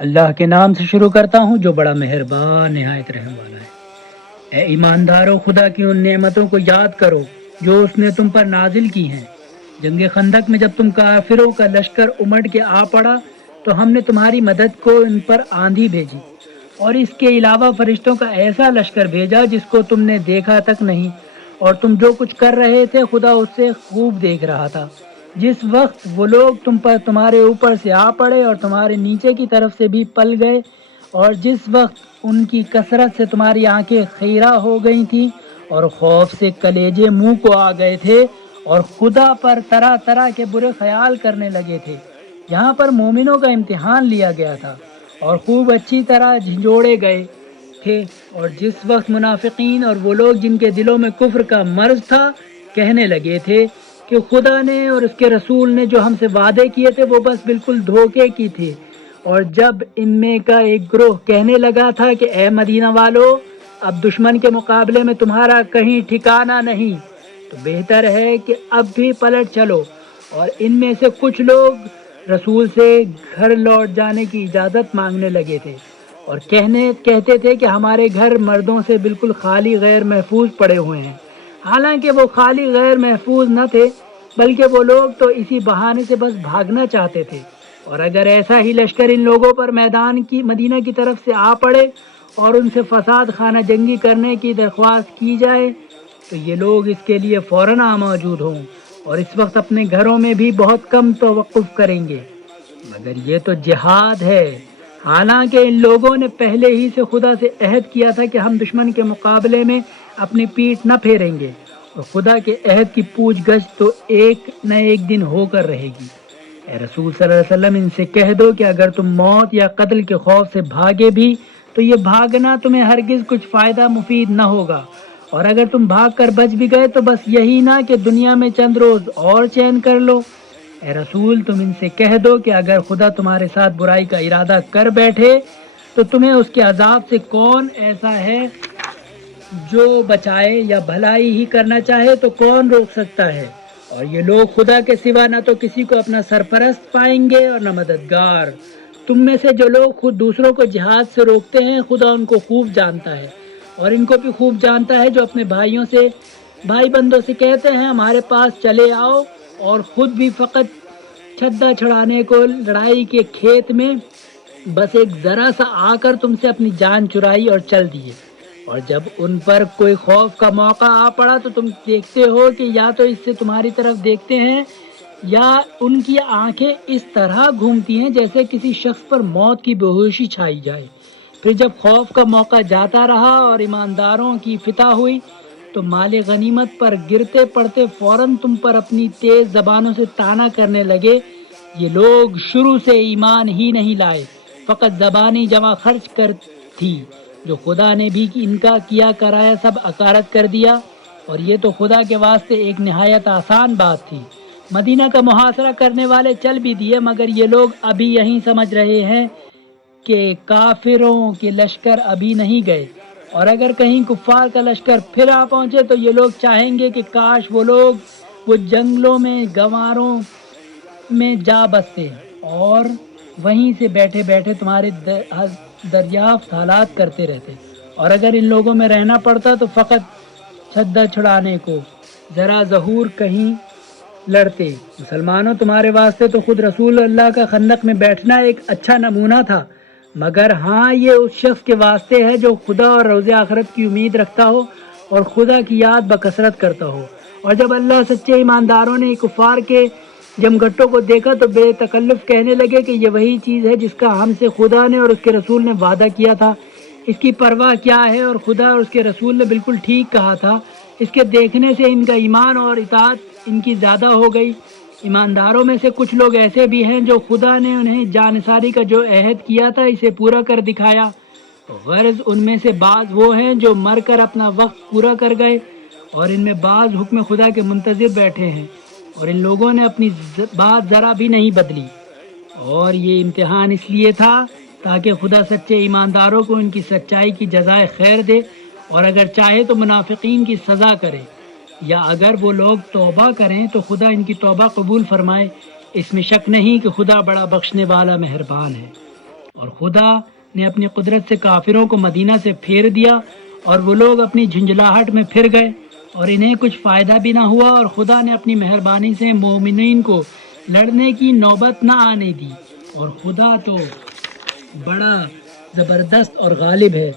اللہ کے نام سے شروع کرتا ہوں جو بڑا مہربان نہایت رحم والا ہے۔ اے ایماندارو، خدا کی ان نعمتوں کو یاد کرو جو اس نے تم پر نازل کی ہیں۔ جنگ خندق میں جب تم کافروں کا لشکر امٹ کے آ پڑا تو ہم نے تمہاری مدد کو ان پر آندھی بھیجی، اور اس کے علاوہ فرشتوں کا ایسا لشکر بھیجا جس کو تم نے دیکھا تک نہیں، اور تم جو کچھ کر رہے تھے خدا اس سے خوب دیکھ رہا تھا۔ جس وقت وہ لوگ تمہارے اوپر سے آ پڑے اور تمہارے نیچے کی طرف سے بھی پل گئے، اور جس وقت ان کی کثرت سے تمہاری آنکھیں خیرہ ہو گئی تھیں اور خوف سے کلیجے منہ کو آ گئے تھے اور خدا پر طرح طرح کے برے خیال کرنے لگے تھے، یہاں پر مومنوں کا امتحان لیا گیا تھا اور خوب اچھی طرح جھنجھوڑے گئے تھے۔ اور جس وقت منافقین اور وہ لوگ جن کے دلوں میں کفر کا مرض تھا کہنے لگے تھے کہ خدا نے اور اس کے رسول نے جو ہم سے وعدے کیے تھے وہ بس بالکل دھوکے کی تھے، اور جب ان میں کا ایک گروہ کہنے لگا تھا کہ اے مدینہ والو، اب دشمن کے مقابلے میں تمہارا کہیں ٹھکانہ نہیں، تو بہتر ہے کہ اب بھی پلٹ چلو، اور ان میں سے کچھ لوگ رسول سے گھر لوٹ جانے کی اجازت مانگنے لگے تھے اور کہتے تھے کہ ہمارے گھر مردوں سے بالکل خالی غیر محفوظ پڑے ہوئے ہیں، حالانکہ وہ خالی غیر محفوظ نہ تھے بلکہ وہ لوگ تو اسی بہانے سے بس بھاگنا چاہتے تھے۔ اور اگر ایسا ہی لشکر ان لوگوں پر مدینہ کی طرف سے آ پڑے اور ان سے فساد خانہ جنگی کرنے کی درخواست کی جائے تو یہ لوگ اس کے لیے فوراً موجود ہوں اور اس وقت اپنے گھروں میں بھی بہت کم توقف کریں گے، مگر یہ تو جہاد ہے، حالانکہ ان لوگوں نے پہلے ہی سے خدا سے عہد کیا تھا کہ ہم دشمن کے مقابلے میں اپنی پیٹھ نہ پھیریں گے، اور خدا کے عہد کی پوچھ گچھ تو ایک نہ ایک دن ہو کر رہے گی۔ اے رسول صلی اللہ علیہ وسلم، ان سے کہہ دو کہ اگر تم موت یا قتل کے خوف سے بھاگے بھی تو یہ بھاگنا تمہیں ہرگز کچھ فائدہ مفید نہ ہوگا، اور اگر تم بھاگ کر بچ بھی گئے تو بس یہی نہ کہ دنیا میں چند روز اور چین کر لو۔ اے رسول، تم ان سے کہہ دو کہ اگر خدا تمہارے ساتھ برائی کا ارادہ کر بیٹھے تو تمہیں اس کے عذاب سے کون ایسا ہے جو بچائے، یا بھلائی ہی کرنا چاہے تو کون روک سکتا ہے؟ اور یہ لوگ خدا کے سوا نہ تو کسی کو اپنا سرپرست پائیں گے اور نہ مددگار۔ تم میں سے جو لوگ خود دوسروں کو جہاد سے روکتے ہیں خدا ان کو خوب جانتا ہے، اور ان کو بھی خوب جانتا ہے جو اپنے بھائی بندوں سے کہتے ہیں ہمارے پاس چلے آؤ، اور خود بھی فقط چھدا چھڑانے کو لڑائی کے کھیت میں بس ایک ذرا سا آ کر تم سے اپنی جان چرائی اور چل دیے، اور جب ان پر کوئی خوف کا موقع آ پڑا تو تم دیکھتے ہو کہ یا تو اس سے تمہاری طرف دیکھتے ہیں یا ان کی آنکھیں اس طرح گھومتی ہیں جیسے کسی شخص پر موت کی بے ہوشی چھائی جائے۔ پھر جب خوف کا موقع جاتا رہا اور ایمانداروں کی فتح ہوئی تو مال غنیمت پر گرتے پڑتے فوراً تم پر اپنی تیز زبانوں سے طعنہ کرنے لگے، یہ لوگ شروع سے ایمان ہی نہیں لائے، فقط زبانی جمع خرچ کر تھی، جو خدا نے بھی ان کا کیا کرایا سب اکارت کر دیا، اور یہ تو خدا کے واسطے ایک نہایت آسان بات تھی۔ مدینہ کا محاصرہ کرنے والے چل بھی دیے، مگر یہ لوگ ابھی یہی سمجھ رہے ہیں کہ کافروں کے لشکر ابھی نہیں گئے، اور اگر کہیں کفار کا لشکر پھر آ پہنچے تو یہ لوگ چاہیں گے کہ کاش وہ جنگلوں میں گنواروں میں جا بستے اور وہیں سے بیٹھے بیٹھے تمہارے دریافت حالات کرتے رہتے، اور اگر ان لوگوں میں رہنا پڑتا تو فقط چھدا چھڑانے کو ذرا ظہور کہیں لڑتے۔ مسلمانوں، تمہارے واسطے تو خود رسول اللہ کا خندق میں بیٹھنا ایک اچھا نمونہ تھا، مگر ہاں یہ اس شخص کے واسطے ہے جو خدا اور روز آخرت کی امید رکھتا ہو اور خدا کی یاد بکثرت کرتا ہو۔ اور جب اللہ سچے ایمانداروں نے کفار کے جمگٹوں کو دیکھا تو بے تکلف کہنے لگے کہ یہ وہی چیز ہے جس کا ہم سے خدا نے اور اس کے رسول نے وعدہ کیا تھا، اس کی پرواہ کیا ہے، اور خدا اور اس کے رسول نے بالکل ٹھیک کہا تھا، اس کے دیکھنے سے ان کا ایمان اور اطاعت ان کی زیادہ ہو گئی۔ ایمانداروں میں سے کچھ لوگ ایسے بھی ہیں جو خدا نے انہیں جانثاری کا جو عہد کیا تھا اسے پورا کر دکھایا، غرض ان میں سے بعض وہ ہیں جو مر کر اپنا وقت پورا کر گئے، اور ان میں بعض حکم خدا کے منتظر بیٹھے ہیں، اور ان لوگوں نے اپنی بات ذرا بھی نہیں بدلی، اور یہ امتحان اس لیے تھا تاکہ خدا سچے ایمانداروں کو ان کی سچائی کی جزائے خیر دے، اور اگر چاہے تو منافقین کی سزا کرے، یا اگر وہ لوگ توبہ کریں تو خدا ان کی توبہ قبول فرمائے، اس میں شک نہیں کہ خدا بڑا بخشنے والا مہربان ہے۔ اور خدا نے اپنی قدرت سے کافروں کو مدینہ سے پھیر دیا اور وہ لوگ اپنی جھنجھلاہٹ میں پھر گئے اور انہیں کچھ فائدہ بھی نہ ہوا، اور خدا نے اپنی مہربانی سے مومنین کو لڑنے کی نوبت نہ آنے دی، اور خدا تو بڑا زبردست اور غالب ہے۔